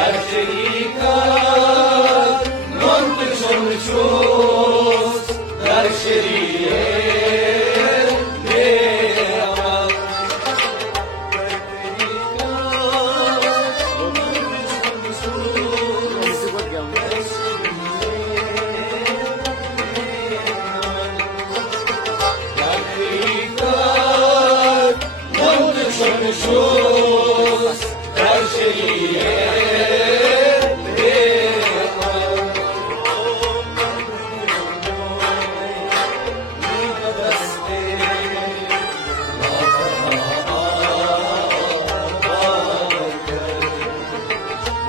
در شریعت ماند چون چوست در شریعت نعمت شوست در شریعت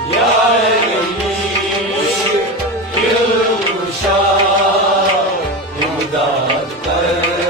یا علی یوشا امداد کر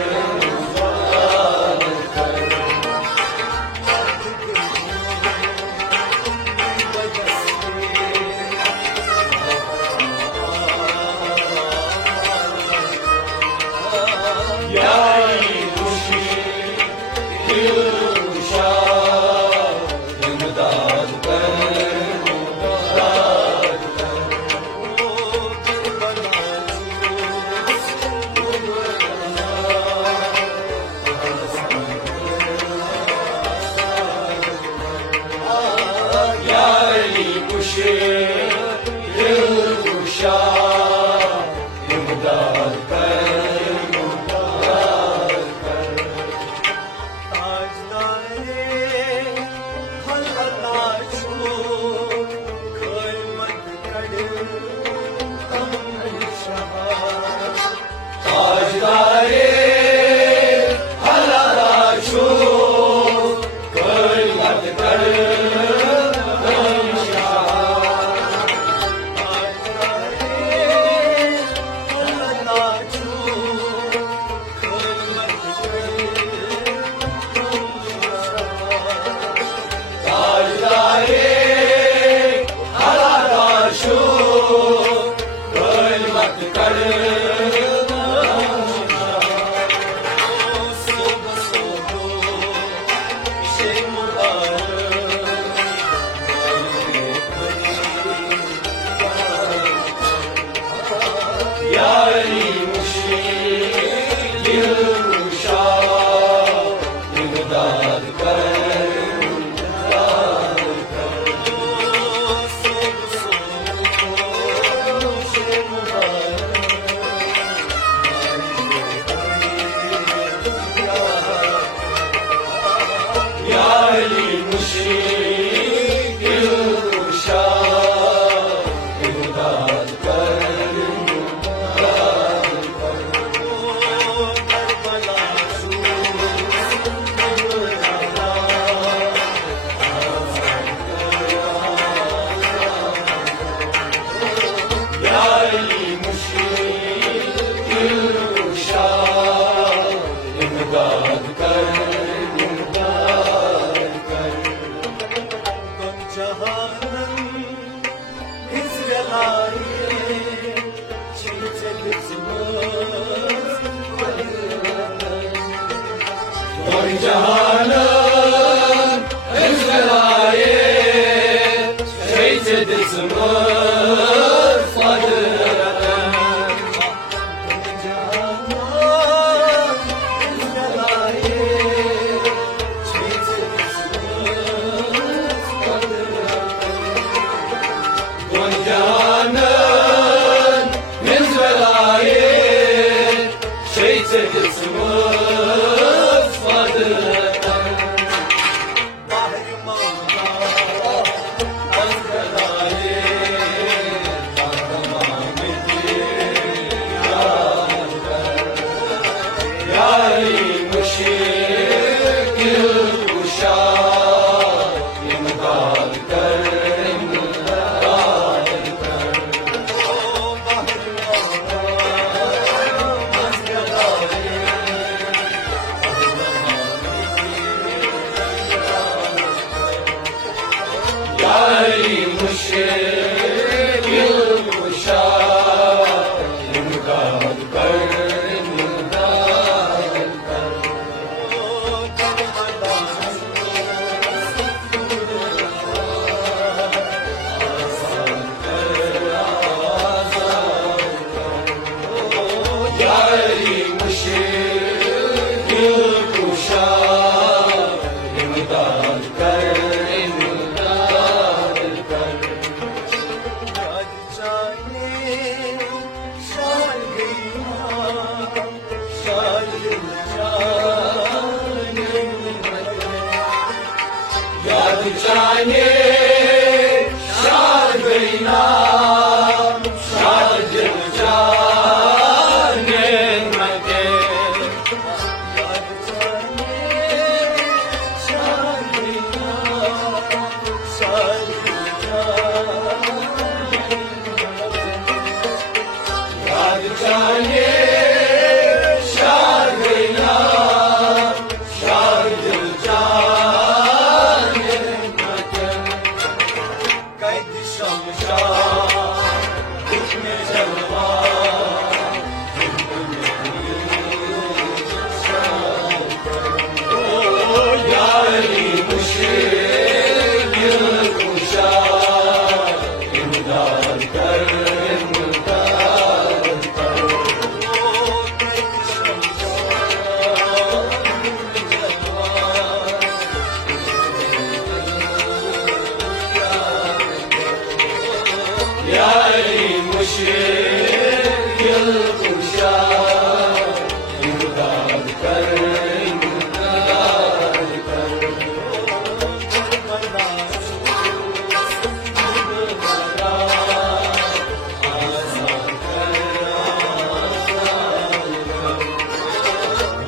चाहे शाद बिना शाद दिल जाने मगे याद चाहे शाद बिना शाद दिल जाने मगे कैद शमशान में जलवा यारी मुश्किल कुशा इमदाद कर इमदाद कर यारी मुश्किल कुशा इमदाद कर इमदाद कर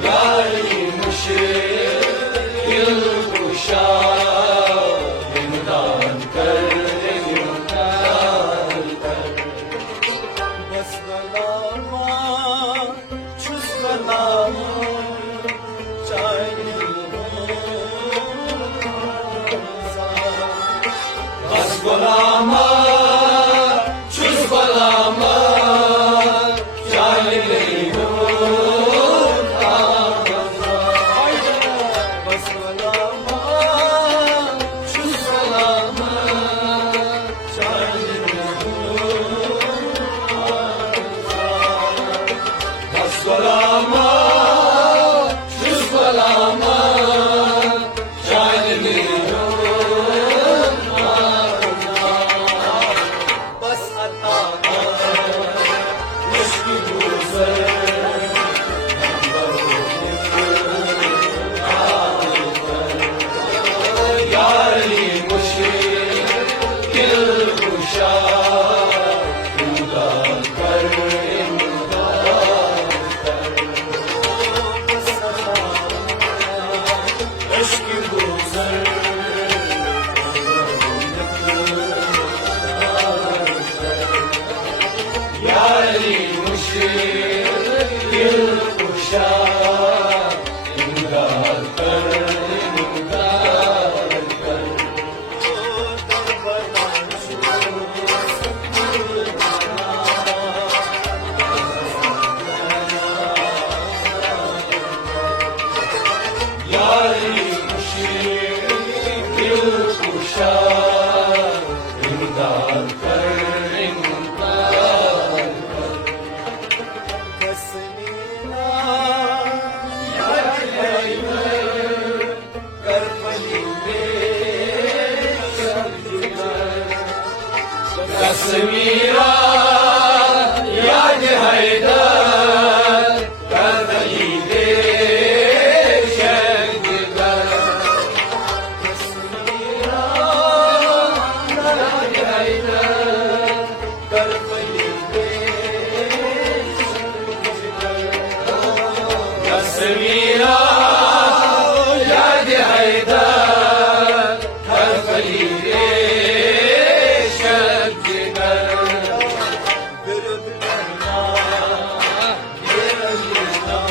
यारी मुश्किल कुशा इमदाद कर इमदाद कर बस गलामा छुस गलामा चाहिए बस गुलामा चुस गुलामा चाहे नहीं हो बस गलामा चुस गुलामा बस गुलामा चुस गुलामा चाहे नहीं हो बस अता मुश्किल गुजर यारी मुश्किल कुशा इमदाद कर इमदाद कर बस अता इश्क गुजर यारी मुश्किल कुशा इमदाद कर इमदाद कर यारी मुश्किल कुशा इमदाद कर इमदाद कर तस्मीरा करबली तस्वीरा याद हैदर करबली दे शहदर तस्वीरा याद हैदर करबली दे तस्वीरा याद हैदर करबली दे शहदर बिरुद करना ये अज़ीज़म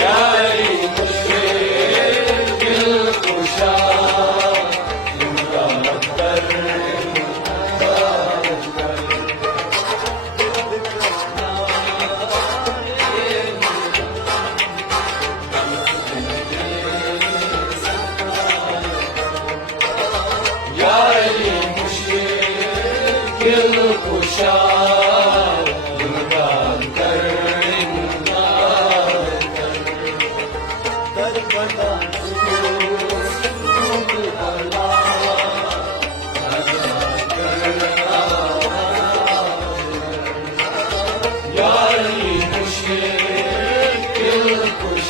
यारी मुश्किल कुशा इमदाद कर इमदाद कर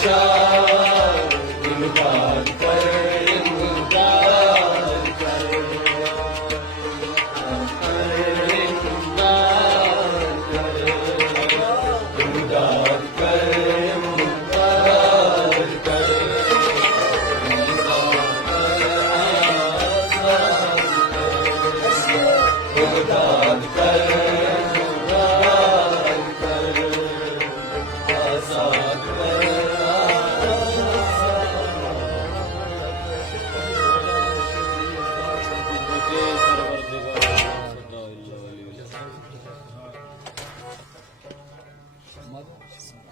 कुशा इमदाद कर इमदाद कर इमदाद कर इमदाद कर इमदाद कर इमदाद कर आजाद कर Mother.